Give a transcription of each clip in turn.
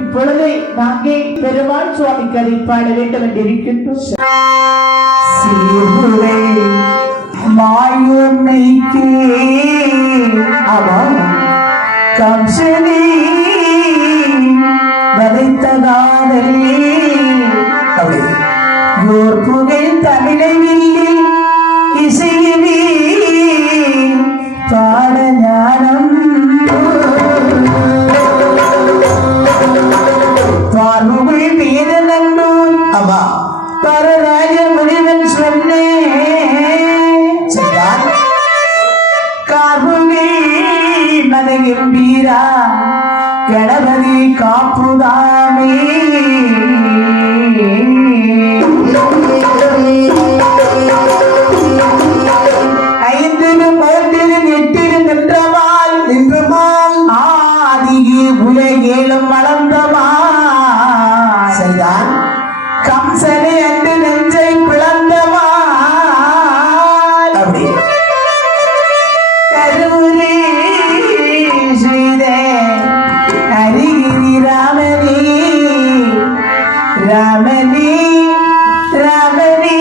இப்பொழுது நாங்கள் பெருமாள் சுவாமி கதை பாட வேண்டும் என்றிருக்கின்றோம். மாயுன்னைக்கு அவன் கம்சனே வதைத்ததாதல் அப்படி யோர் புகழ் தமிழவில்லில் இசையவே பாட ஞானம் பார்முகை மீத நன்னூல் அம்மா பரராஜ முனிவன் சொன்னேன் கார்முகை மதகிம்பீரா கணபதி காப்புதாமே உலகேளும் வளர்ந்தமா சரிதான் கம்சனை அன்று நெஞ்சை பிளந்தமா அப்படி கருவூரே செய்த ஹரிகிரி ராமனே ராமனே ராமனே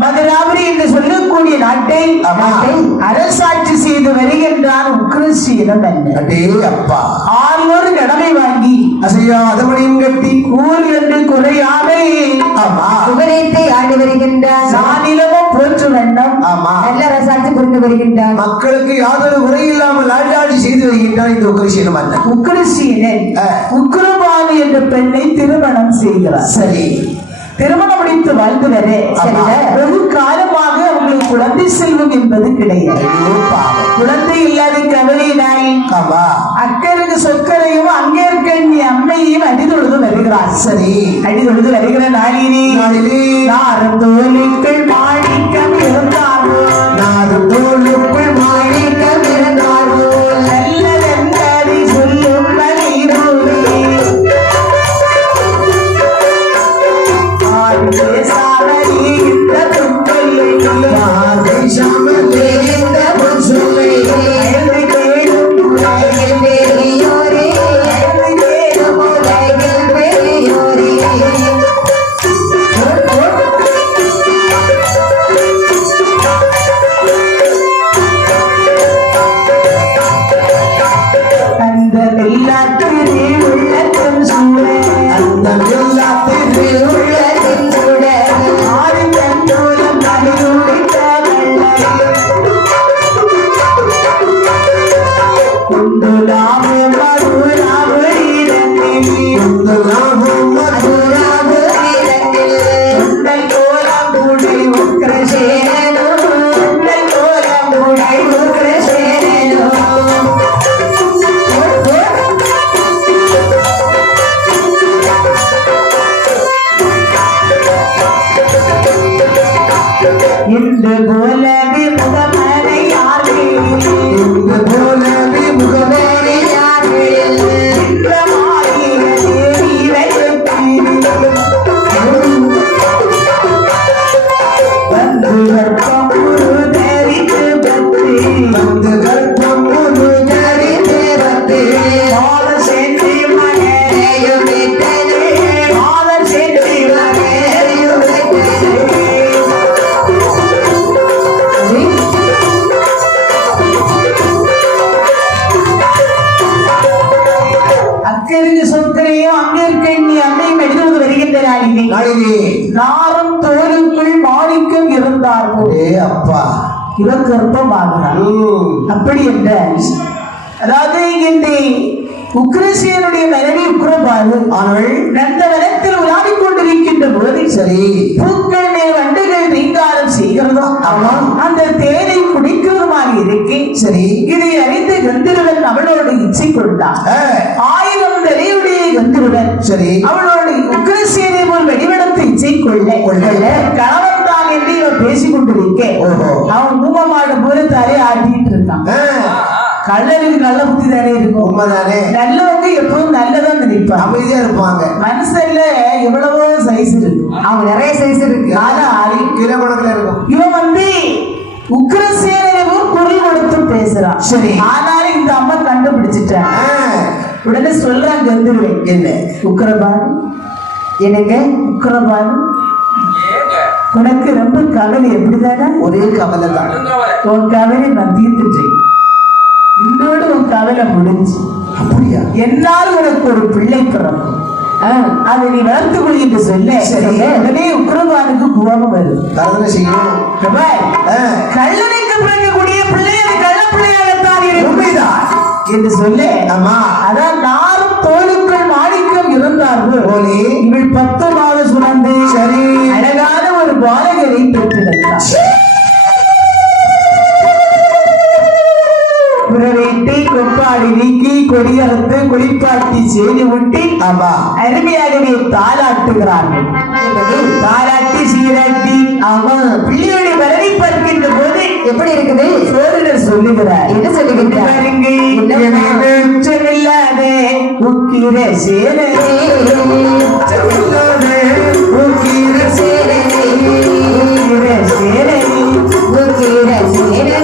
மதுராபுரி என்று சொல்லக்கூடிய நாட்டை அரசாட்சி செய்து வருகின்றான் உக்ரசீனன் அப்பா 600 கடமை வாங்கி அசையாதவனையும் கட்டி கூர் என்று குறையாமை குமரத்தை ஆண்டு வருகின்றான் நானிலமும் போற்று வண்ணம் நல்ல அரசாட்சி புரிந்து வருகின்றான் மக்களுக்கு யாதொரு குறை இல்லாமல் ஆட்சி செய்து வருகின்றான் இந்த உக்ரசீனன் மன்னன் உக்ரசீனன் உக்ரபாணி என்ற பெண்ணை திருமணம் செய்கிறார் சரி திருமணம் முடித்து வாழ்ந்து வர வெகு காலமாக அவங்களுக்கு குழந்தை செல்வம் என்பது கிடையாது குழந்தை இல்லாத கவலையினாய் அக்கருக்கு சொற்கரையும் அங்கே இருக்க நீ அம்மையும் அடிதொழுது வருகிறார் சரி அடிதொழுது வருகிற நாளினே நாரும் தோலுக்குள் மாணிக்கம் இருந்தாரோ நாரும் தோலுக்குள் மாணிக்கம் இருந்தாரோ நல்லதென்றடி சொல்லும் Thank you. நாரும் தோலுக்குள் மாணிக்கம் இருந்தார்கள். அப்பா இவன் கர்ப்பமாகிறான். அப்படி என்ற அதாவது இந்த உக்ரசேனுடைய மனைவி உக்ரபாகு அவள் நந்தவனத்தில் உலாவிக் கொண்டிருக்கின்ற போது சரி பூக்கள் மேல் வண்டுகள் ரீங்காரம் செய்கிறதோ அவன் அந்த தேனை குடிக்கிறதுமாக இருக்கே சரி இதை அறிந்து கந்தருவன் அவளோடு இச்சை கொண்டான். 1000 தலையுடைய கந்தருவன் சரி அவளோடு உக்ரசேனை போல் வெடிவடத்தை இச்சை கொள்ள கணவன் தான் என்று இவன் பேசிக் கொண்டிருக்க அவன் ஊமமாடு போல தலையை ஆட்டிட்டு இருக்கான். கள்ளனுக்கு நல்ல புத்தி தானே இருக்கும். உண்மைதானே. நல்லவங்க எப்பவும் நல்லதான் நினைப்பாங்க, அமைதியா இருப்பாங்க. மனுஷன்ல எவ்வளவோ சைஸ் இருக்கு, அவங்க நிறைய சைஸ் இருக்கு. ஆனா கிலோமணக்கில் இருக்கும். இவன் உக்ரசேனவும் குரல் கொடுத்து பேசுறான். சரி ஆனாலும் இந்த அம்மா கண்டுபிடிச்சிட்டான். உடனே சொல்றாங்க வந்துருவேன் என்ன உக்ரபானு எனக்கு உக்ரபானு உனக்கு ரொம்ப கவலை எப்படிதானே? ஒரே கவலை தான். உன் கவலை நான் தீர்த்துட்டேன். இன்னோடு உன் கவலை முடிஞ்சு. அப்படியா? என்னால் உனக்கு ஒரு பிள்ளை பிறக்கும், அதை நீ வளர்த்து கொள் என்று சொல்ல உடனே உக்ரபானுக்கு கோபம் வருது. கள்ளனுக்கு பிறக்கக்கூடிய பிள்ளை அது கள்ள பிள்ளையாகத்தான் உண்மைதான் என்று சொல்ல அதான் நாரும் தோலுக்குள் மாணிக்கம் இருந்தார்கள் போலே இவள் 10 மாதம் சுமந்து சரி அழகான ஒரு பாலகரை பெற்றெடுத்தார். புறவேட்டி கொப்பாடி நீக்கி கொடியறுத்து குளிப்பாட்டி செய்து விட்டி அருமையாகவே தாளாட்டுகிறார்கள். தாளாட்டி சீராட்டி அவன் பிள்ளையோட வரவை பார்க்கின்ற போது எப்படி இருக்குது சோதரர் சொல்லுகிறார். என்ன சொல்லுகிறார்? உக்கிர சேரே உக்கிர சேரே உக்கிர சேரே உக்கிர சேரே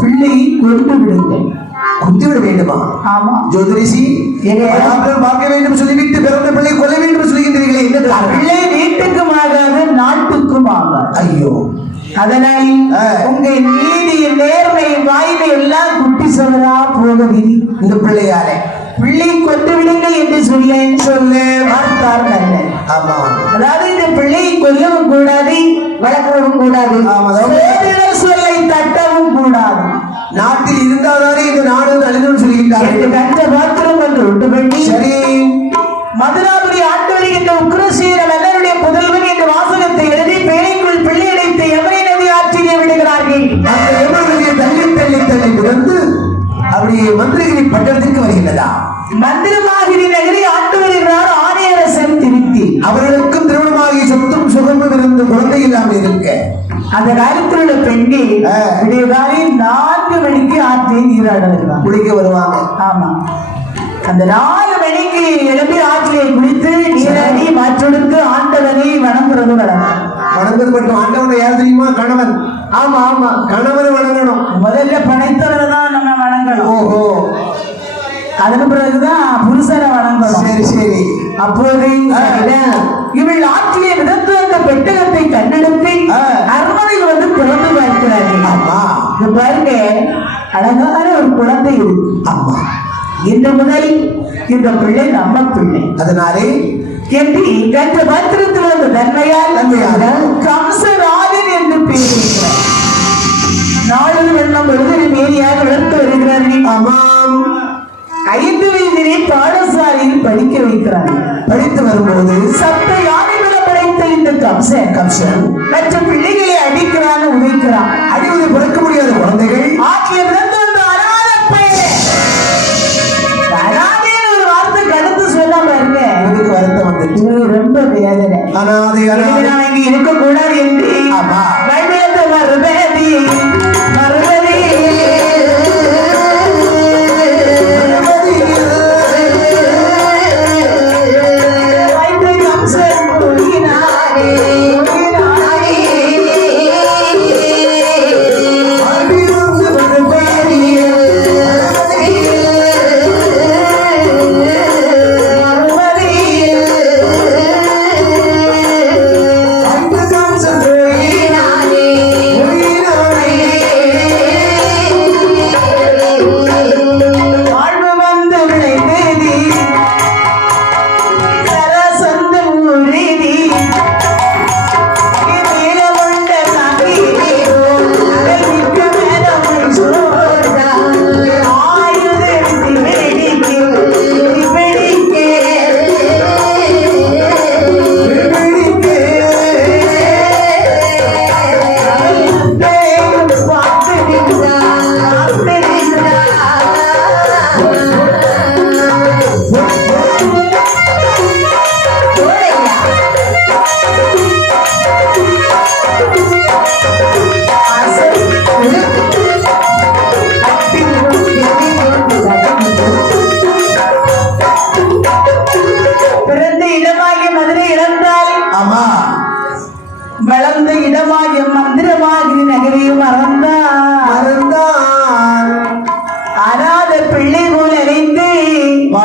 பிள்ளையை கொண்டு விடுங்கள். கொண்டு விட வேண்டுமா? ஆமா ஜோதிரிசி, பார்க்க வேண்டும் சொல்லிவிட்டு பிறந்த பிள்ளை கொல்ல வேண்டும் சொல்லுகின்றீர்களே, என்ன? பிள்ளை வீட்டுக்கும் ஆகாது நாட்டுக்கும் ஆகாது. ஐயோ, அதனால் உங்க நீதி நேர்மை வாய்மை எல்லாம் குட்டி சொல்லா போகுது. இந்த பிள்ளையாலே பிள்ளை கொண்டு விடுங்கள் என்று சொல்ல பார்த்தார் நல்ல. ஆமா, அதாவது இந்த பிள்ளையை கொல்லவும் கூடாது, வளர்க்கவும் கூடாது, சொல்லை தட்டவும் கூடாது. நாட்டில் இருந்தாலே இந்த நாடு அழிந்து சொல்லிவிட்டார்கள். கண்ட பாத்திரம் என்று உண்டு பண்ணி சரி மதுராபுரி ஆண்டு வருகின்ற உக்ரசீர மன்னருடைய புதல்வன் என்ற வாசகத்தை எழுதி பேழைக்குள் பிள்ளை அடைத்த எவரை நதி ஆற்றிலே விடுகிறார்கள். அந்த எவருடைய தள்ளி தள்ளி தள்ளி விழுந்து அப்படியே மந்திரகிரி பட்டணத்திற்கு வருகின்றதா? மந்திரமாகிரி நகரி ஆண்டு வருகிறார் ஆணையரசன் திருப்தி. அவர்களுக்கும் திருமணமாகி சொத்தும் சுகமும் இருந்து குழந்தை இல்லாமல் இருக்க அந்த காலத்தில் உள்ள பெண்கள் விடியகாலை 4 மணிக்கு ஆற்றை நீராட வருவாங்க, குளிக்க வருவாங்க. ஆமா, அந்த 4 மணிக்கு எழுப்பி ஆற்றிலே குளித்து நீராடி மாற்றொடுத்து ஆண்டவனை வணங்குறது வழக்கம். வணங்குறது மட்டும் ஆண்டவனை யார் தெரியுமா? கணவன். ஆமா ஆமா, கணவனை வணங்கணும். முதல்ல படைத்தவரை தான் நம்ம வணங்கணும். ஓஹோ, அதுக்கு பிறகுதான் புருஷனை வணங்கணும். சரி சரி. அப்போது இவள் ஆற்றிலே விதத்து அந்த பெட்டகத்தை கண்டெடுத்து அரண்மனையில் வந்து பிறந்து பார்க்கிறார்கள். ஆமா, இது பாருங்க, அழகான ஒரு குழந்தை இருக்கு. ஆமா, இன்று முதல் இந்த பிள்ளை நம்ம பிள்ளை. அதனாலே என்று கண்ட பாத்திரத்தில் வந்த தன்மையால் கம்சராஜன் என்று பேசுகிறார். நாளில் வெள்ளம் எழுதின மேரியாக வளர்த்து வருகிறார்கள். ஆமாம், 5 வயதிலே பாடசாலையில் படிக்க வைக்கிறார்கள். படித்து வரும்போது சப்த யானைகளை படைத்த இந்த கம்சன் மற்ற பிள்ளைகளை அடிக்கிறான், உதைக்கிறான். அடிவதை பிறக்க முடியாத குழந்தைகள் ஆற்றிய பிறந்து வந்த அனாத பையன் அனாதைன்னு ஒரு வார்த்தை கடுத்து சொன்னா பாருங்க, எனக்கு வருத்தம் வந்து ரொம்ப வேதனை. அனாதை நான் இங்க இருக்க கூடாது என்று வழிபடுத்த மறுபதி மறுபதி போய்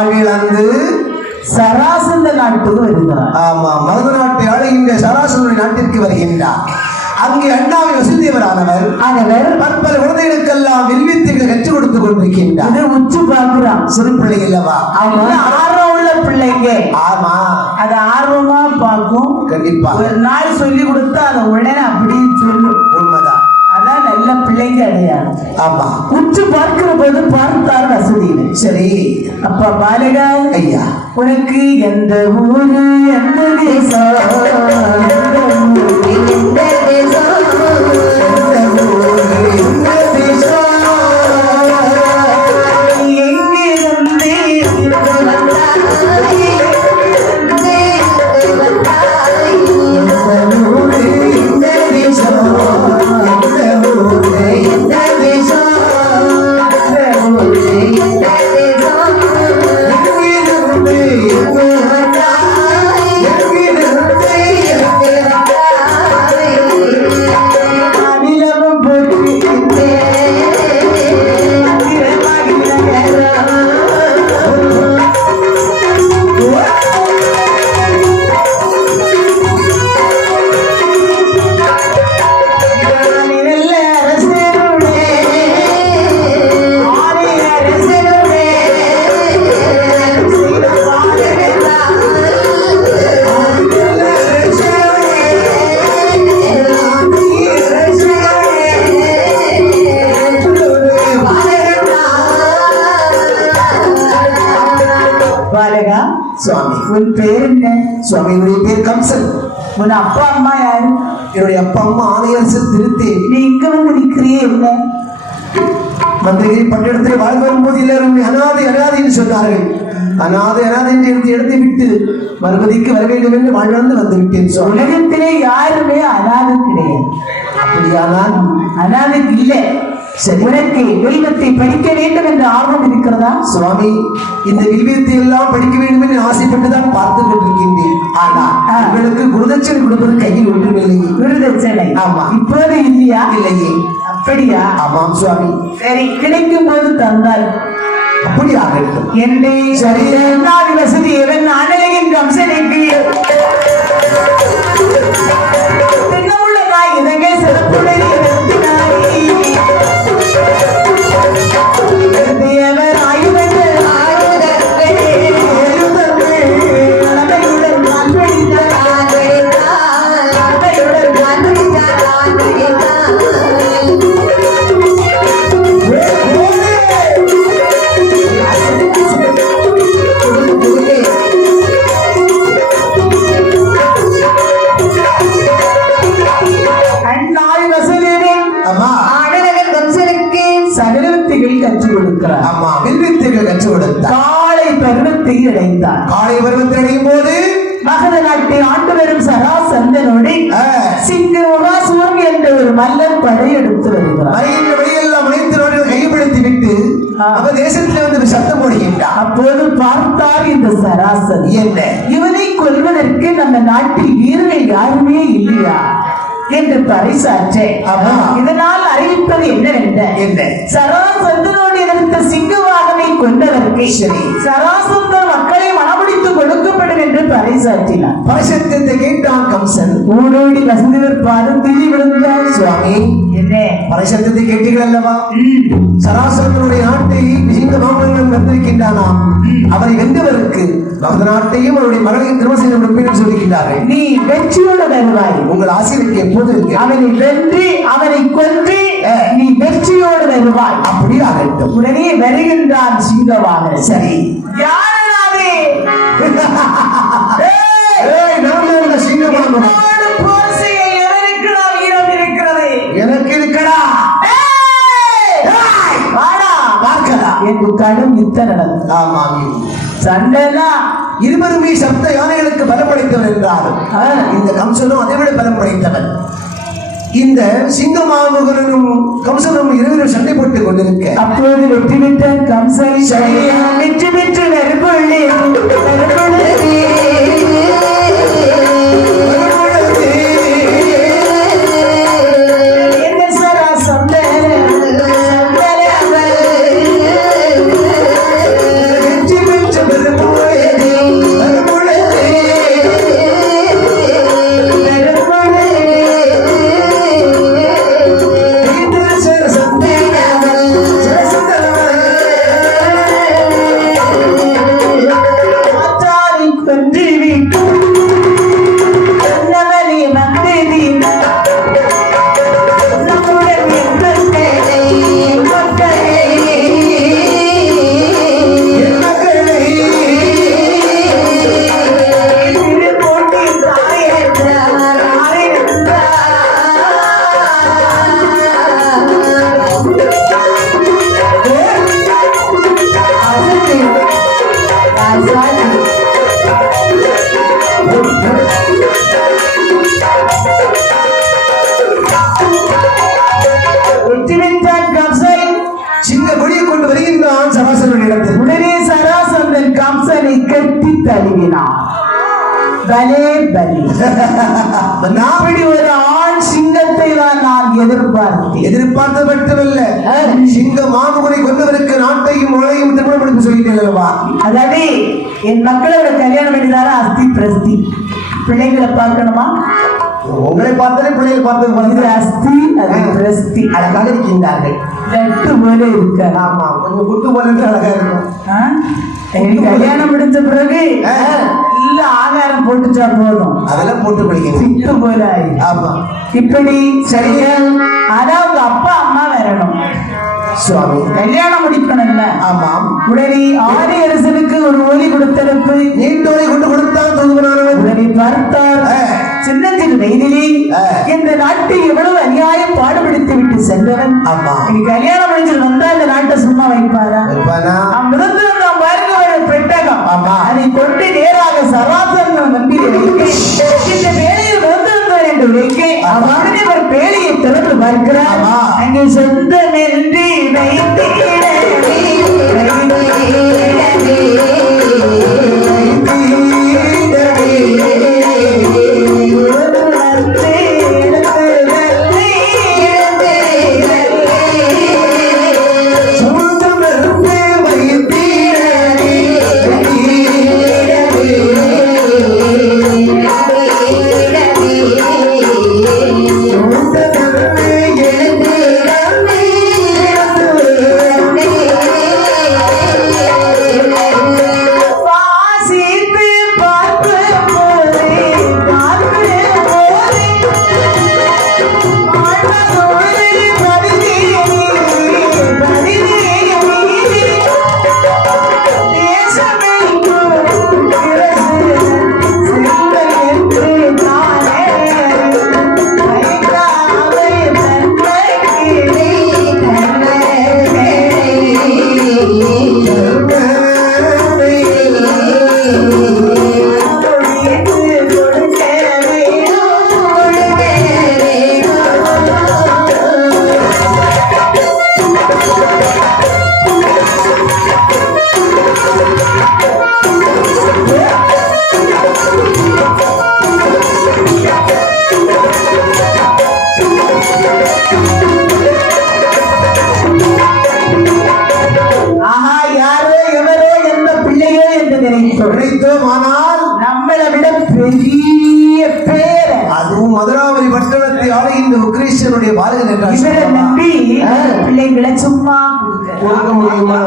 வாழ்விழந்து சராசந்த நாட்டுக்கு வருகிறார். ஆமா, மருத நாட்டை ஆளுகின்ற சராசனுடைய நாட்டிற்கு வருகின்றார். அங்கே அண்ணாவை வசூலியவரானவர் பற்பல குழந்தைகளுக்கெல்லாம் வில்வித்தைகளை கற்றுக் கொடுத்துக் கொண்டிருக்கின்றார். உச்சு பார்க்கிறான். சிறு பிள்ளை இல்லவா, ஆர்வம் உள்ள பிள்ளைங்க. ஆமா, அது ஆர்வமா பார்க்கும். கண்டிப்பா ஒரு நாள் சொல்லி கொடுத்தா அதை உடனே அப்படியே சொல்லும். உண்மைதான், அதான் நல்ல பிள்ளைங்க அடையாளம். ஆமா. உற்று பார்க்கிற போது பார்த்தார் வசதியில. சரி, அப்பா பாலகா, ஐயா, உனக்கு எந்த ஊரு, எந்த தேசம், எந்த ஊரு, எந்த தேசம், எந்த ஊரு, எந்த தேசம், எங்கிருந்து வந்தாய், எந்த ஊரு, எந்த தேசம், எந்த ஊரு, எந்த தேசம், எந்த ஊரு, எந்த தேசம், எங்கிருந்து எங்கு வந்தாய், எங்கிருந்து எங்கு வந்தாய், அகிலமும் போற்றுகின்றே, பாலகா, சுவாமி. உன் பேர் என்ன? சுவாமி, என்னுடைய பேர் கம்சன். உன் அப்பா அம்மா யாரு? என்னுடைய அப்பா அம்மா ஆணையரசு திருத்தேவி. நீ இங்க வந்து நிக்கிறியே என்ன? மந்திரிகிரி பட்டணத்தில் வாழ்ந்து வரும்போது எல்லாரும் அனாதை அனாதைன்னு சொன்னார்கள். அனாதை அனாதை என்று எடுத்து விட்டு மறுபதிக்கு வர வேண்டும் என்று வாழ்ந்து வந்து விட்டேன் சுவாமி. உலகத்திலே யாருமே அனாதை கிடையாது. அப்படியானால் அனாதைக்கு இல்லை. சரி, உனக்கு வில்வத்தை படிக்க வேண்டும் என்ற ஆர்வம் இருக்கிறதா? சுவாமி, இந்த வில்வியத்தை எல்லாம் படிக்க வேண்டும் என்று ஆசைப்பட்டுதான் பார்த்து கொண்டிருக்கின்றேன். ஆனால் உங்களுக்கு குருதட்சணை கொடுப்பது கையில் ஒன்றுமில்லை. குருதட்சணை? ஆமா. இப்போது இல்லையா? இல்லையே. அப்படியா? ஆமாம் சுவாமி. சரி, கிடைக்கும் போது தந்தால் அப்படி ஆகட்டும். என்னை சரி வசதி எவன் அனலையின் கம்சனைக்கு தின்னமுள்ள காய் இதங்கே சிறப்புடனே தேவர் ஆயுதங்கள் கற்றுக் கொடுக்கிறார். ஆமா, வில்வித்தைகள் கற்றுக் கொடுத்தார். காலை பருவத்தை அடைந்தார். காலை பருவத்தை அடையும் போது மகத நாட்டை ஆண்டு வரும் சராசந்தனோடு சிங்க முகாசுவன் என்ற ஒரு மல்லர் படையெடுத்து வருகிறார். வருகின்ற வழியெல்லாம் அனைத்து கைப்படுத்தி விட்டு அவர் தேசத்தில் வந்து சத்தம் போடுகின்றார். அப்போது பார்த்தார் இந்த சராசன், என்ன இவனை கொல்வதற்கு நம்ம நாட்டில் வீரர்கள் யாருமே இல்லையா என்று பரிசாற்றே. இதனால் அறிவிப்பது என்னவென்ற சராசந்தனோடு எதிர்த்த சிங்கவாகனை கொண்டதற்கு சராசந்தன் மக்களை மனமுடித்து கொடுக்கப்படும் என்று பரிசாற்றினார். பரிசத்தை கேட்டான் கம்சன். ஊடோடி வசந்தவர் பாதம் திரி விழுந்தார். சுவாமி, என்ன பரிசத்தை கேட்டீர்கள் அல்லவா? சராசந்தனுடைய நாட்டை சிங்க மாமன்னம் வந்திருக்கின்றானாம். அவரை வென்றவருக்கு நமது நாட்டையும் அவருடைய மகளையும் திருமணம் செய்து கொடுப்பேன் சொல்லிக்கின்றார்கள். நீ வெற்றியோடு வருவாய். உங்கள் ஆசிரியருக்கு எப்போது இருக்கு? அவனை வென்று அவனை கொன்று நீ வெற்றியோடு வருவாய். அப்படி ஆகட்டும். உடனே வருகின்றான் சிங்கவாக. சரி, யாரே சிங்கமாக எனக்கு இருக்கடா என்று கடும் யுத்தம் நடந்தது. ஆமாம், சண்டைனா இருவருமே சப்த யானைகளுக்கு பலம் படைத்தவர் என்றாலும் இந்த கம்சனும் அதை விட பலம் படைத்தவர். இந்த சிங்கமாமுகனும் கம்சனும் இருவரும் சண்டை போட்டுக் கொண்டிருக்க அப்போது வெற்றி பெற்ற கம்சன் வெற்றி பெற்று நெருப்புள்ளே வெற்றி பெற்ற தழுவினார். பலே பலே. அப்படி ஒரு ஆண் சிங்கத்தை தான் நான் எதிர்பார்த்தது மட்டுமல்ல, சிங்க மாமுகனை கொண்டவருக்கு நாட்டையும் உலகையும் திருமணம் முடித்து சொல்லிட்டேன் அல்லவா. அதாவது என் மக்களோட கல்யாணம் பண்ணிதாரா அஸ்தி பிரஸ்தி. பிள்ளைகளை பார்க்கணுமா? உங்களை பார்த்தாலே பிள்ளைகள் பார்த்தது அஸ்தி அது பிரஸ்தி. அழகாக இருக்கின்றார்கள். லட்டு போல இருக்க. ஆமா, கொஞ்சம் குட்டு போல அழகா இருக்கும். கல்யாணம் முடிஞ்ச பிறகு இல்ல ஆகாரம் போட்டுச்சா போதும், அதெல்லாம் போட்டு பிடிக்கும் போல. ஆமா, இப்படி சரியா. ஆனா உங்க அப்பா அம்மா வரணும் சுவாமி, கல்யாணம் முடிக்கணும்ல. ஆமாம். உடனே ஆதி அரசனுக்கு ஒரு ஒலி கொடுத்தனுப்பு. நீண்டோலை கொண்டு கொடுத்தான் தூங்குனானவன். உடனே பார்த்தார், சின்னஞ்சிறு வயதிலே இந்த நாட்டை எவ்வளவு அநியாயம் பாடுபடுத்தி விட்டு சென்றவன். ஆமா, கல்யாணம் முடிஞ்சு வந்தா இந்த நாட்டை சும்மா வைப்பாரா? முதல்ல நாம் பாருங்க ஒரு பெட்டகம். ஆமா, அதை கொண்டு நேராக சராசன் மந்திரி வைக்க இந்த வேலையில் வந்திருந்தார் என்று வைக்க அவனே ஒரு பேழையை திறந்து பார்க்கிறார். அங்கே சொந்த நன்றி நினைத்தோம். ஆனால் நம்மளை விட பெரிய பேர், அதுவும் மதுராவதி பட்டணத்தை ஆளுகின்ற உக்ரேஷனுடைய பாலகன் என்றார். இவரை நம்பி பிள்ளைகளை சும்மா கொடுக்க முடியுமா?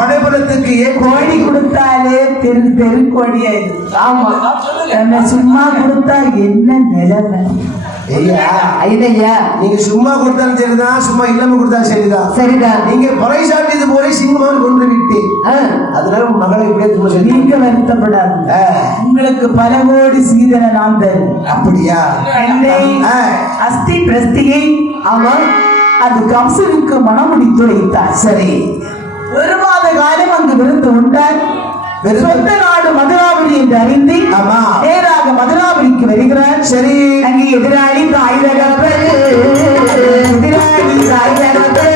படைபலத்துக்கு கோடி கொடுத்தாலே தெரு கோடியா இருக்கு. ஆமா, சும்மா கொடுத்தா என்ன நிலைமை? நீங்க சும்மா கொடுத்தாலும் சரிதான், சும்மா இல்லாம கொடுத்தாலும் சரிதான். சரிதான். நீங்க பறைசாட்டியது போல சிங்கமான் கொண்டு விட்டு அதனால மகளை இப்படியே நீங்க வருத்தப்படாது. உங்களுக்கு பல கோடி சீதனை நான் தரும். அப்படியா? அஸ்தி பிரஸ்தியை அவன் அது கம்சனுக்கு மனம் முடித்து வைத்தார். சரி, ஒரு மாத காலம் அங்கு விருந்து உண்டார். சொந்த நாடு மதுராபுரி என்று அறிந்து நேராக மதுராபுரிக்கு வருகிறார். சரி, அங்கே எதிராளி தாய்தகப்பல், எதிராளி தாய்தகப்பல்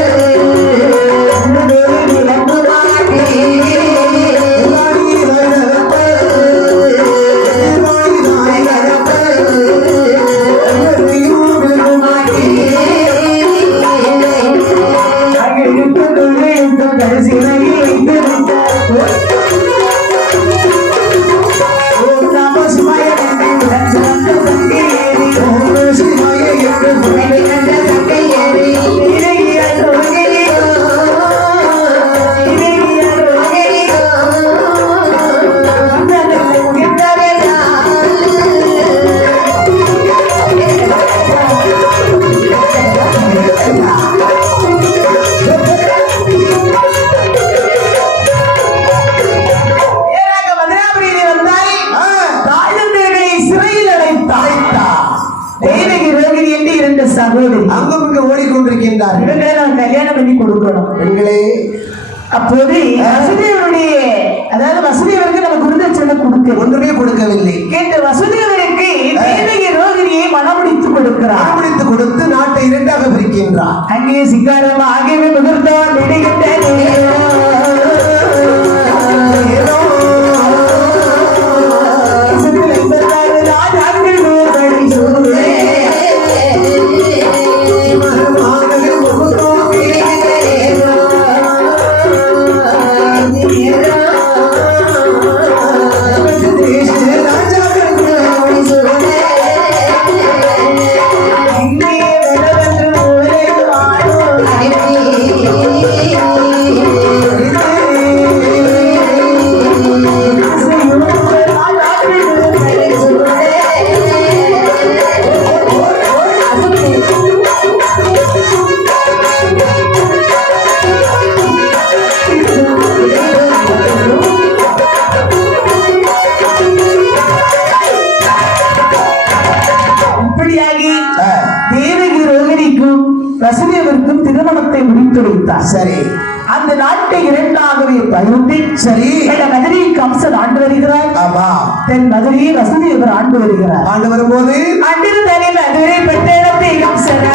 கல்யாணம் பண்ணி கொடுக்கணும். அப்போது வசுதேவருடைய, அதாவது வசுதேவருக்கு நம்ம குருதட்சணை கொடுக்க ஒன்றுமே கொடுக்கவில்லை. கேட்ட வசுதேவருக்கு தேவகி ரோகிணியை மனமுடித்து கொடுக்கிறார். மனமுடித்து கொடுத்து நாட்டை இரண்டாக பிரிக்கின்றார். அங்கே சிங்காரம் ஆகியவை முதிர்ந்தோர் வருகிறார். சரி, அந்த நாட்டை இரண்டாகவே பகிர்ந்து சரி, மதுரை கம்சன் ஆண்டு வருகிறார். ஆமா, தென் மதுரையை வசுதேவர் ஆண்டு வருகிறார். ஆண்டு வரும்போது ஆண்டிருந்தாலே மதுரை பட்டணத்தை கம்சன்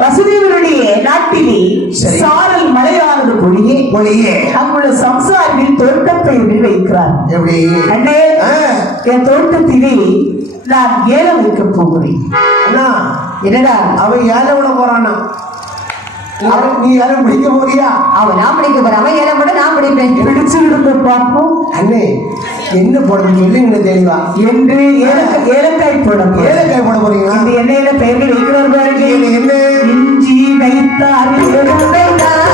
வசுதேவருடைய நாட்டிலே சரி. சாரல் மழையானது பொழியே அங்குள்ள சம்சாரில் தோட்டப்பயிர்கள் வைக்கிறார். எப்படி அண்ணே, என் தோட்டத்திலே நான் ஏலம் வைக்க போகிறேன். அண்ணா, என்னடா அவன் ஏலம் விட போறானா? நீ யாரும் பிடிக்க போறியா? அவன் நான் பிடிக்க போறேன், அவன் ஏலம் விட நான் பிடிப்பேன். பிடிச்சு விடுங்க பார்ப்போம். அண்ணே, என்ன போடணும் சொல்லுங்க தெளிவா. என்று ஏலக்காய் போட ஏலக்காய் போட போறீங்களா? இந்த எண்ணெயில பெயர்கள் வைக்கிறார் பாருங்க. என்ன? இஞ்சி வைத்தார், இஞ்சி வைத்தார்,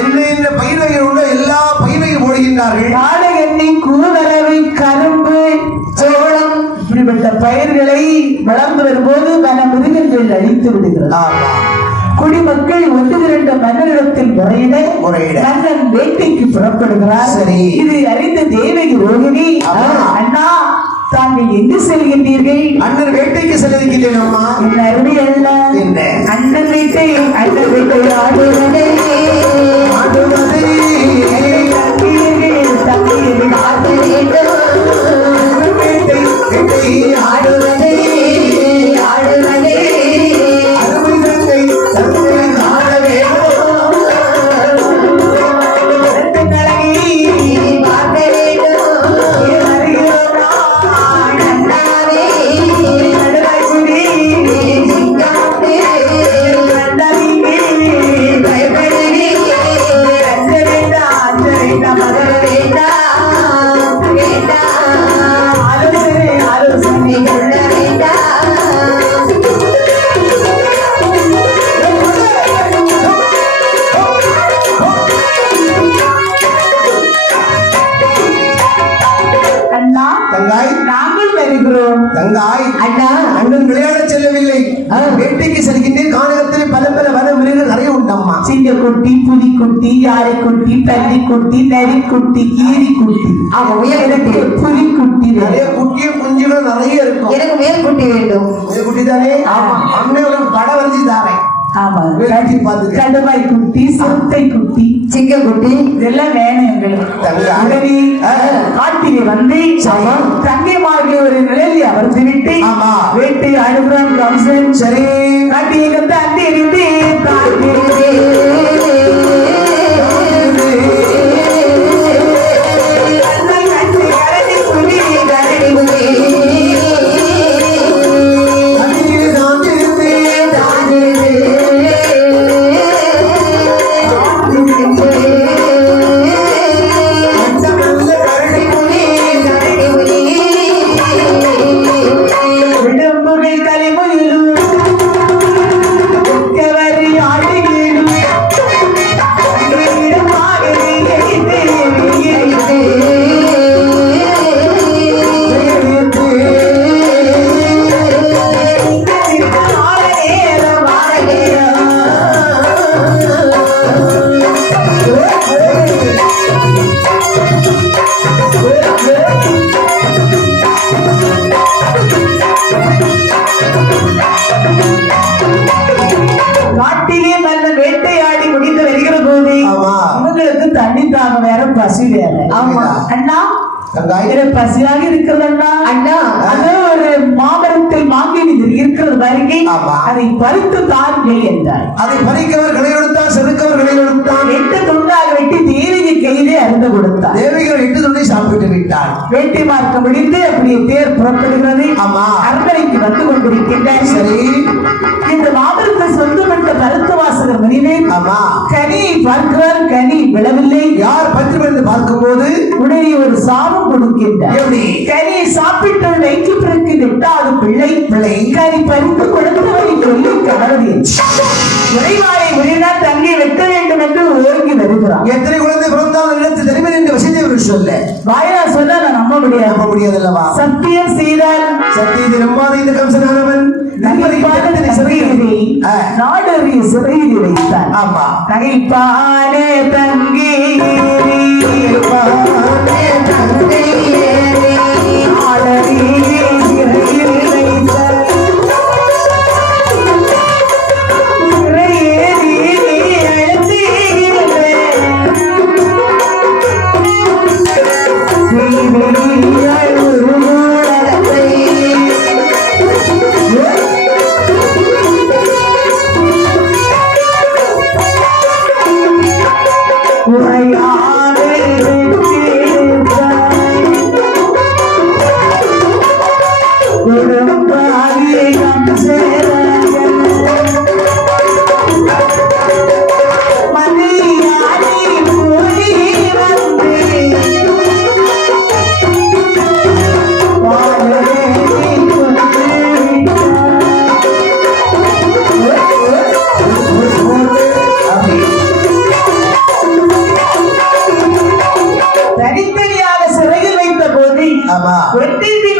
என்ன பயிர் வகைகள் உள்ள எல்லா பயிர் வகை போடுகின்றார்கள். வாழை, எண்ணெய், கூதரவை, கரும்பு, சோளம் இப்படிப்பட்ட பயிர்களை வளர்ந்து வரும்போது வன மிருகங்கள் அழித்து விடுகிறது. குடிமக்கள் ஒன்று திரண்ட மன்னரிடத்தில் முறையிட மன்னன் வேட்டைக்கு புறப்படுகிறார். சரி, இது அறிந்த தேவகி ரோகிணி, அண்ணா தாங்கள் எங்கு செல்கின்றீர்கள்? அண்ணன் வேட்டைக்கு செல்கின்றேன் அம்மா. என் அருமை அல்ல, என்ன அண்ணன் வேட்டை ஆடுவதே தங்காய், அண்ணன் விளையாட செல்லவில்லை, வேட்டைக்கு செல்கின்றேன். கானகத்தில் பல பல வன மிருகங்கள் நிறைய உண்டம்மா. சிங்கக்குட்டி, புலிக்குட்டி, யானைக்குட்டி, பன்னிக்குட்டி, நரிக்குட்டி, கீரிக்குட்டி, எனக்கு புலிக்குட்டி, நிறைய குட்டியும் குஞ்சுகளும் நிறைய இருக்கும். எனக்கு மேல்குட்டி வேண்டும். மேல்குட்டி தானே? ஆமா, அண்ணன் ஒரு படம் வரைஞ்சி தாரேன். ஆமா, வேட்டி பார்த்துக்க. கடுவாய் குட்டி, சிறுத்தை குட்டி, சிங்கம் குட்டி இதெல்லாம் வேணும் எங்களுக்கு. உடனே காட்டிலே வந்து தங்கைமாகிய ஒரு நிலையில் அமர்ந்து விட்டு வேட்டை அனுப்புறான் கம்சன். சரி, காட்டியை வந்து அந்தி இருந்து காட்டிலே மன்னன் வேட்டையாடி முடிந்து வருகிற போது இவங்களுக்கு தண்ணி தாக வேற பசி வேற. ஆமா அண்ணா, பசியாக இருக்கிறது அண்ணா. அண்ணா, அது ஒரு மாமரத்தில் மாங்கனி இருக்கிறது பாருங்க, அதை பறித்து தாருங்கள் என்றார். அதை பறிக்கவர் களையெடுத்தார், செதுக்கவர் களையெடுத்தார், 8 துண்டாக வெட்டி தேவிக்கு கையிலே அருந்து கொடுத்தார். தேவிகள் 8 துண்டை சாப்பிட்டு விட்டார். வேட்டை மார்க்க முடிந்து அப்படியே தேர் புறப்படுகிறது. அரண்மனைக்கு வந்து கொண்டிருக்கின்றார். சரி, இந்த மாமரத்தை சொந்தப்பட்ட மருத்துவ வாசகர் மனிதன் கனியை பார்க்கிறார். கனி விழவில்லை. யார் பற்றி வந்து பார்க்கும் போது உடனே ஒரு சாபம் கொடுக்கின்றார். கனியை சாப்பிட்டு வயிற்று பிறகு 8வது பிள்ளை கனி பறித்து கொடுத்தவரை சொல்லி கணவன் உரைவாரை உரையினால் தங்கை வெட்ட வேண்டும் என்று ஓங்கி வருகிறார். எத்தனை குழந்தை பிறந்தாலும் நினைத்து தெரிவது என்று வசதி சொல்ல வாயா சொன்னா நான் நம்ப முடியாது அல்லவா? சத்தியம் செய்தால் சத்தியத்தை நம்பாத இந்த கம்சனானவன் நாடறிய சிறையில் வைத்தார். ஆமா, நகைப்பானே தங்கி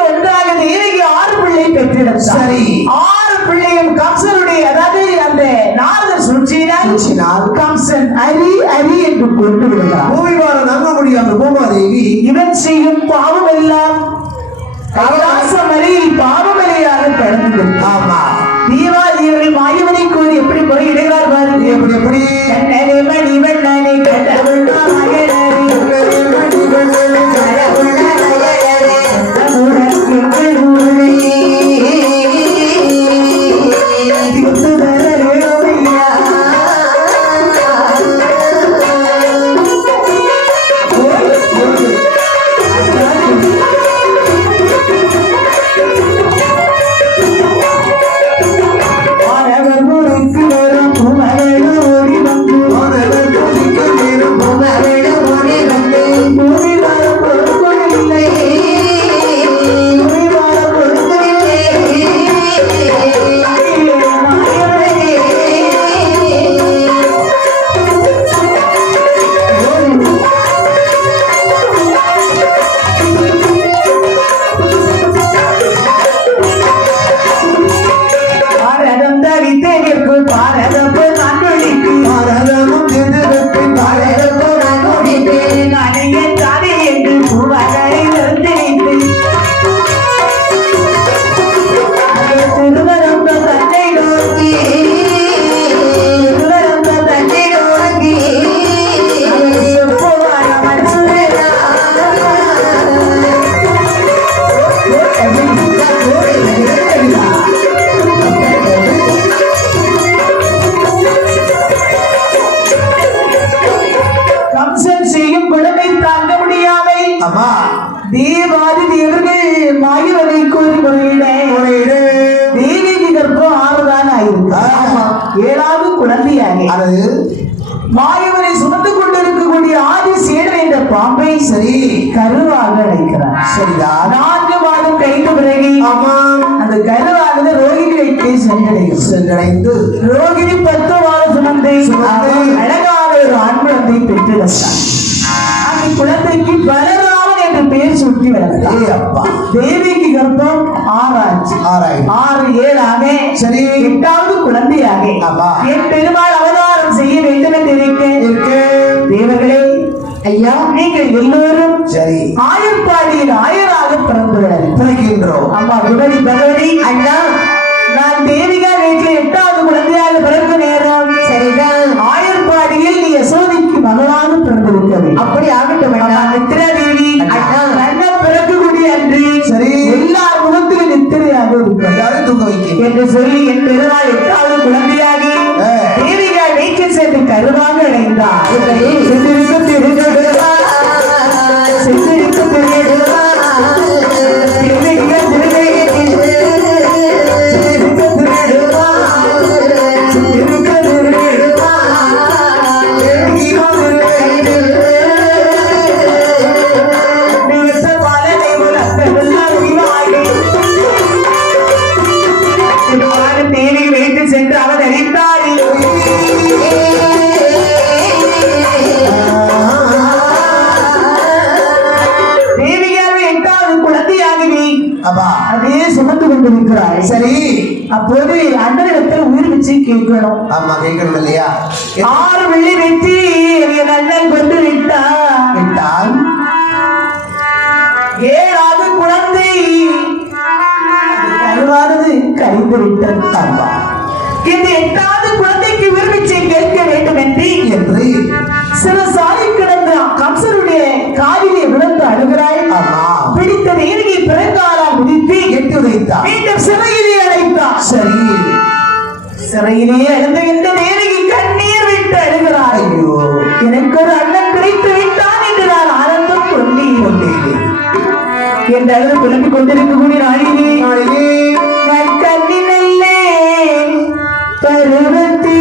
ஒன்றாக தேவகி 6 பிள்ளை பெற்றெடுத்தார். சரி, 6 பிள்ளையும் கம்சனுடைய, அதாவது அந்த நாரதர் சூழ்ச்சியினால் கம்சன் அரி அரி என்று கொண்டு விடுகிறார். பூமிவார நம்ப முடியாத பூமாதேவி இவன் செய்யும் பாவம் எல்லாம் கைலாசமலையில் பாவமலையாக கடந்து. ஆமா, தீவாதியர்கள் மாயவனை கூறி எப்படி முறையிடுகிறார் பாருங்க. எப்படி மணி வண்ணனை கடவுள் குமர குழந்தையாக அது மாயவனை சுமந்து கொண்டிருக்கக்கூடிய ஆதி சேடன் என்ற பாம்பை சரி கருவாக அழைக்கிறார். சரிதான். 4 மாதம் கழிந்த பிறகு ஆமா அந்த கருவானது ரோகிணிக்கு சென்றடைந்து ரோகிணி 10 மாதம் சுமந்து அழகான ஒரு ஆண் குழந்தை பெற்றெடுத்தார். அந்த குழந்தைக்கு பலராமன் என்று பெயர் சுட்டி வளர்த்தார். அப்பா தேவிக்கு கர்ப்பம் 6 ஆச்சு. 6 7 ஆக சரி 8வது குழந்தையாக என் பெருமாள் அவதாரம் செய்ய வேண்டும் என்று இருக்கேன். தேவர்களே ஐயா, நீங்கள் எல்லோரும் சரி ஆயர்பாடியில் ஆயராக பிறக்கின்றோம். அம்மா விபதி பகவதி ஐயா, நான் தேவிகா வீட்டில் 8வது குழந்தையாக பிறக்கும் நேரம் சரிதான். ஆயர்பாடியில் நீ யசோதிக்கு மகளாக பிறந்திருக்க வேண்டும். அப்படி ஆகட்டும் நித்திரா தேவி நல்ல பிறக்கக்கூடிய அன்று சரி எல்லா முகத்திலும் நித்திரையாக எல்லாரும் தூங்க வைக்க என்று சொல்லி என் பெருமாள் 8வது குழந்தையாகி தேவிகா வீட்டில் சென்று கருவாக அடைந்தார். தேவி வீட்டு சென்று அவர் அழித்தார். அதே சுமந்து கொண்டிருக்கிறாய். சரி அப்போது அண்ணனிடத்தில் உயிர் வச்சு கேட்கணும். ஆமா கேட்கணும் இல்லையா? 6 வெள்ளி வெட்டி என் அண்ணன் கொண்டு விட்டால் 7வது குழந்தை கருவானது கரைந்து விட்டது. ஆமா இந்த 8வது குழந்தைக்கு உயிர் வச்சு கேட்க வேண்டும் என்று சில சாலை கிடந்த கம்சனுடைய காலிலே விழுந்து அழுகிறாய். பிடித்த தேவியை பிறந்தாரால் முடித்து எட்டு வைத்தார். மீண்டும் சிறையிலே அடைத்தார். சரி சிறையிலே அழுந்துகின்ற தேவியை கண்ணீர் விட்டு அழுகிறார். ஐயோ, எனக்கு ஒரு அண்ணன் கிடைத்து விட்டான் என்று நான் ஆனந்தம் கொண்டேன் என்று அழுது புலம்பிக் கொண்டிருக்கக்கூடிய நாளிலே நான் கண்ணினல்லே பருவத்தீ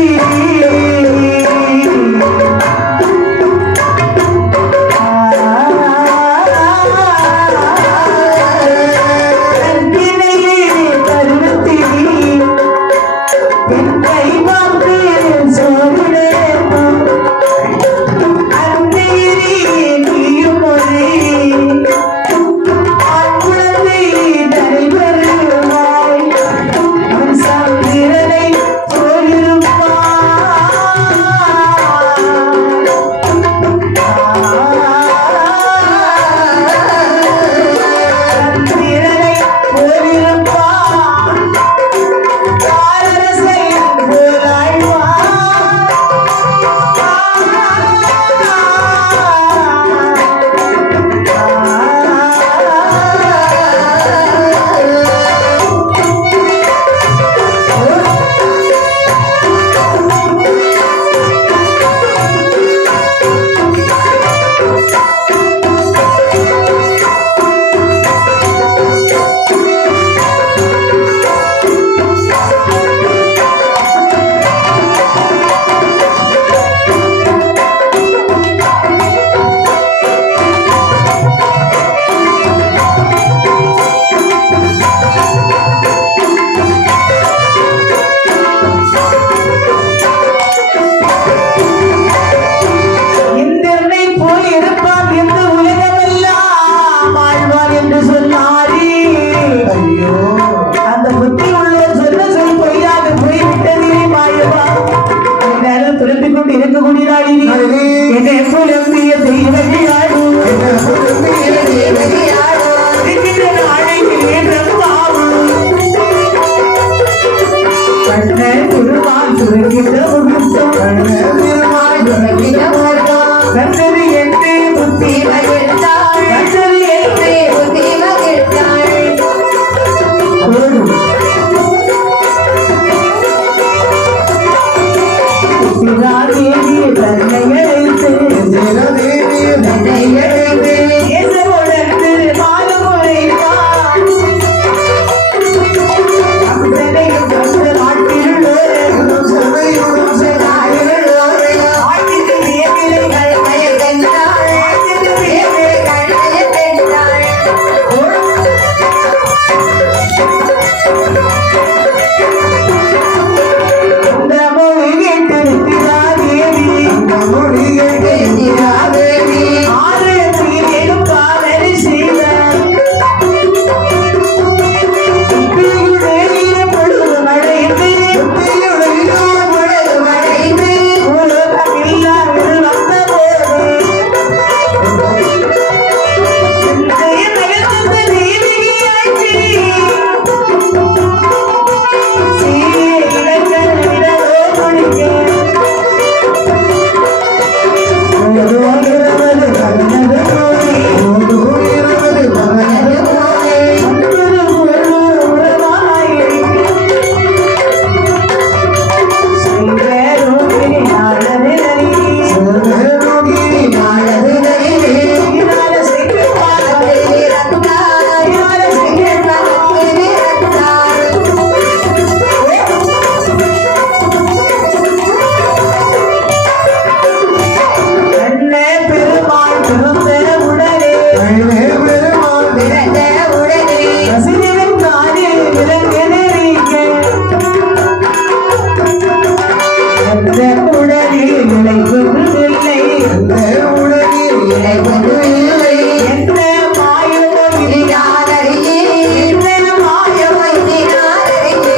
இழைப்பதில்லை எந்த உலகில் இழைப்பது இல்லை எந்த மாயமோ இனியானறியே என்ன மாயமோ இனியானறியே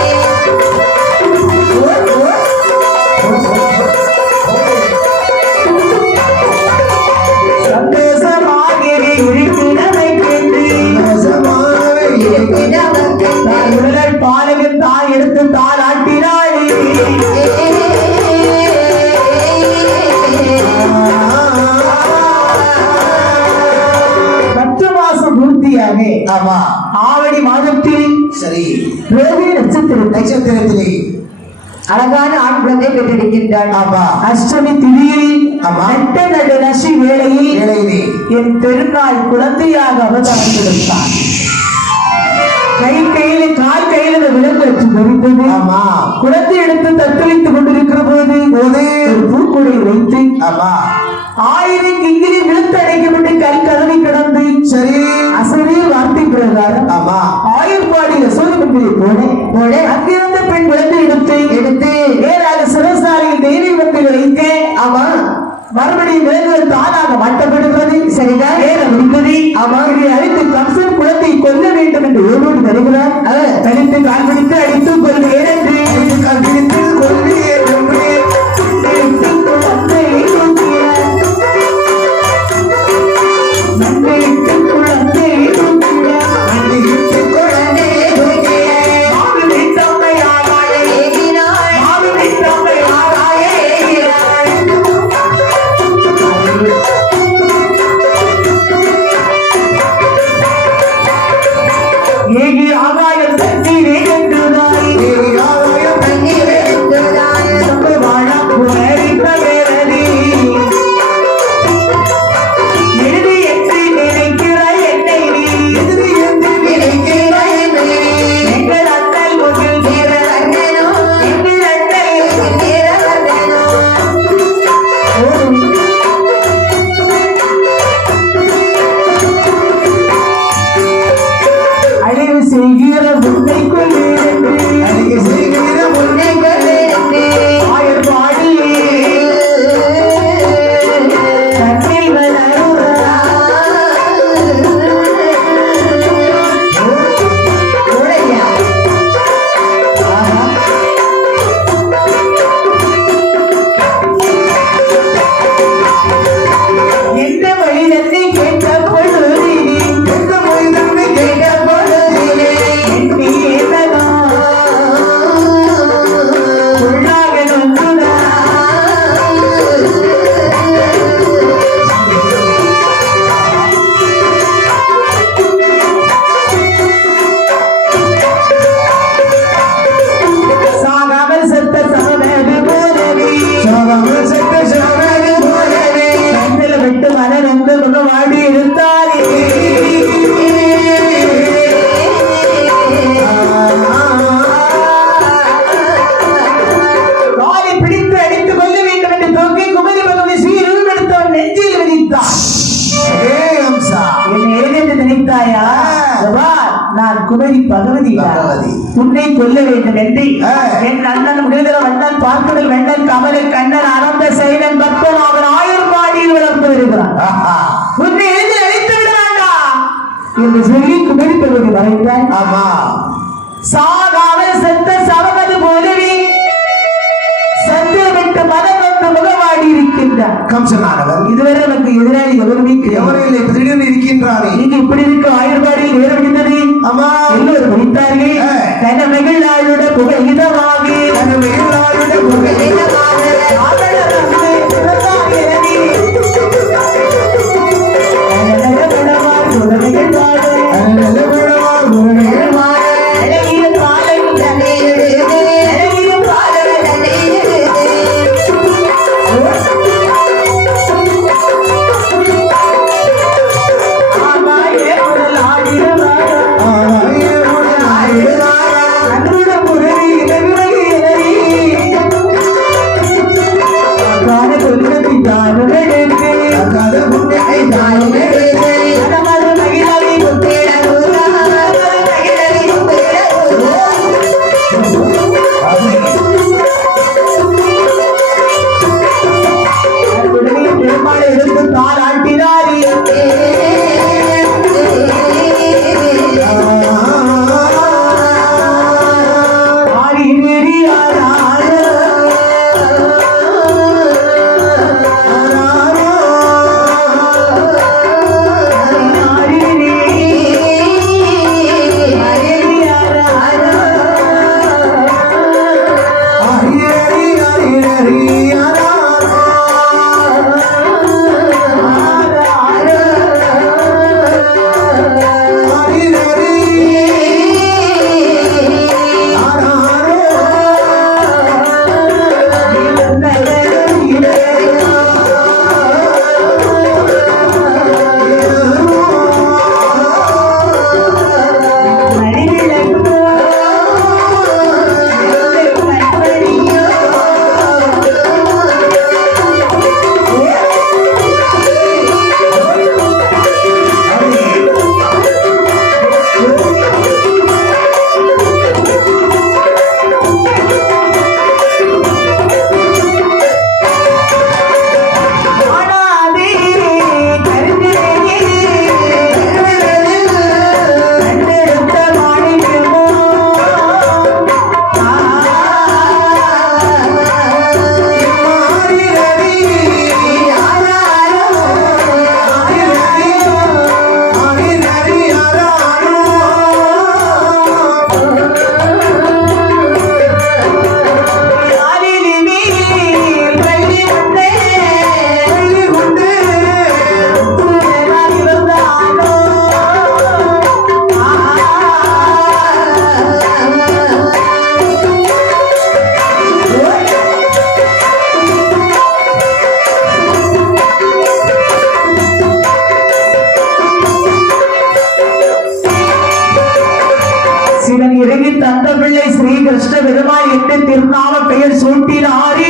சந்தோஷமாகவே இழுக்கிடவை கேட்டு உடல் பாலகன் தாய் எடுத்து தாளாட்டினாளே 10 மாசம் பூர்த்தியாக ஆமா ஆவணி மாதத்தில் சரி ரோஹி நட்சத்திரத்திலே அழகான ஆண் குழந்தை பெற்றிருக்கின்றாள். ஆமா அஷ்டமி திதியில் ஆமா. நட்ட நடு நசி வேளையில் வேளையிலே என் பெருநாள் குழந்தையாக அவதாரம் கொடுத்தான். கையில கால் கையில அந்த விலங்கு வச்சு பொறித்தது. ஆமா குழந்தை எடுத்து தத்தளித்துக் கொண்டிருக்கிற போது ஒரு பூக்குடை வைத்து ஆமா 1000 கிங்கிலி விழுத்து அடைக்கப்பட்டு கல் கதவை கிடந்து சரி அசரே வார்த்தை பிரகாரம் ஆமா ஆயுர்பாடி யசோதமந்திரி போல அங்கிருந்த பெண் குழந்தை எடுத்து நேராக சிறசாலையில் தேவி மந்திரி வைத்து ஆமா மறுபடியும் விலங்குகள் தானாக மாட்டப்படுகிறது. சரிதான் நேரம் இருந்தது. அவர்களை அழைத்து கம்சன் குலத்தை கொல்ல வேண்டும் என்று ஓடோடி வருகிறார். தனித்து கால் பிடித்து அடித்து கொள்வேன் என்று கால் பிடித்து கொள்வேன் ஏகி ஆகாயம் தண்ணீரே என்றுதாய் வாழ புகழித்த வேறதி எழுதி என்று நினைக்கிறாய் என்னை நீ எதிரி என்று நினைக்கிறாய் எங்கள் அண்ணல் முகில் நீர அண்ணனோ எங்கள் அண்ணல் நீர அண்ணனோ அழிவு செய்கிற முன்னை கொள்ளிருந்து அழிவு செய்கிற முன்னை கொள்ளிருந்து ஆயர்பாடியே கண்ணில் வளருவா எந்த வழி தன்னை கேட்ட பொழுது எந்த மொழி தன்னை கேட்ட பொழுது எண்ணி ஏதனோ உள்ளாக நொந்துனா சாகாமல் செத்த சமவேடு போலவே சாகாமல் செத்த சமவேடு போலவே கண்ணில் விட்டு மலர் வந்து முகமாடி இருந்தாரே காலை பிடித்து அடித்துக் கொள்ள வேண்டும் என்று தோக்கி குமரி பகவதி சீரும் எடுத்தவன் நெஞ்சில் விதித்தான். என்னை ஏதென்று நினைத்தாயா? நான் குமரி பகவதி பகவதி. உன்னை கொல்ல வேண்டும் என்று என் அண்ணன் முடிதல வண்ணன் பார்க்கடல் வெண்ணன் கமலை கண்ணன் அனந்த சைலன் பக்தன் அவன் ஆயுர்பாடியில் வளர்ந்து வருகிறான். உன்னை எழுதி அழைத்து விட வேண்டாம் என்று சொல்லி குமரி பகவதி மறைந்தார். ஆமா சாகாமல் செத்த சவமது போலவே சத்தியமிட்டு மனம் வந்து முகமாடி இருக்கின்றார் கம்சனானவர் இதுவரை நமக்கு எதிராளி எவருமே கிடையாது. எவரையில் திடீர்னு இருக்கின்றாரே நீங்க இப்படி இருக்க ஆயுர்பாடியில் நேரம் முடிந்தது. ஆமா எல்லோரும் முடித்தார்கள். கனமகள் நாளுட புகையிதமாக கனமகிழ்நாளுட புகையிதமாக ஆதரவு பிறந்தாகிறது. கனமகளவார் குழந்தைகள் வாழ நல்லபுழவார் உறவுகள் வாழ அழகிய பாலை தன்னை எழுது அழகிய பாலை தன்னை எழுது ஆமாயே உடல் ஆடியவாரா ஆயுளுடன் ஆயுளாரா அன்றுட புரவி இலகுலகு இலரி பெருமாள் என்று திருநாம பெயர் சூட்டினாரே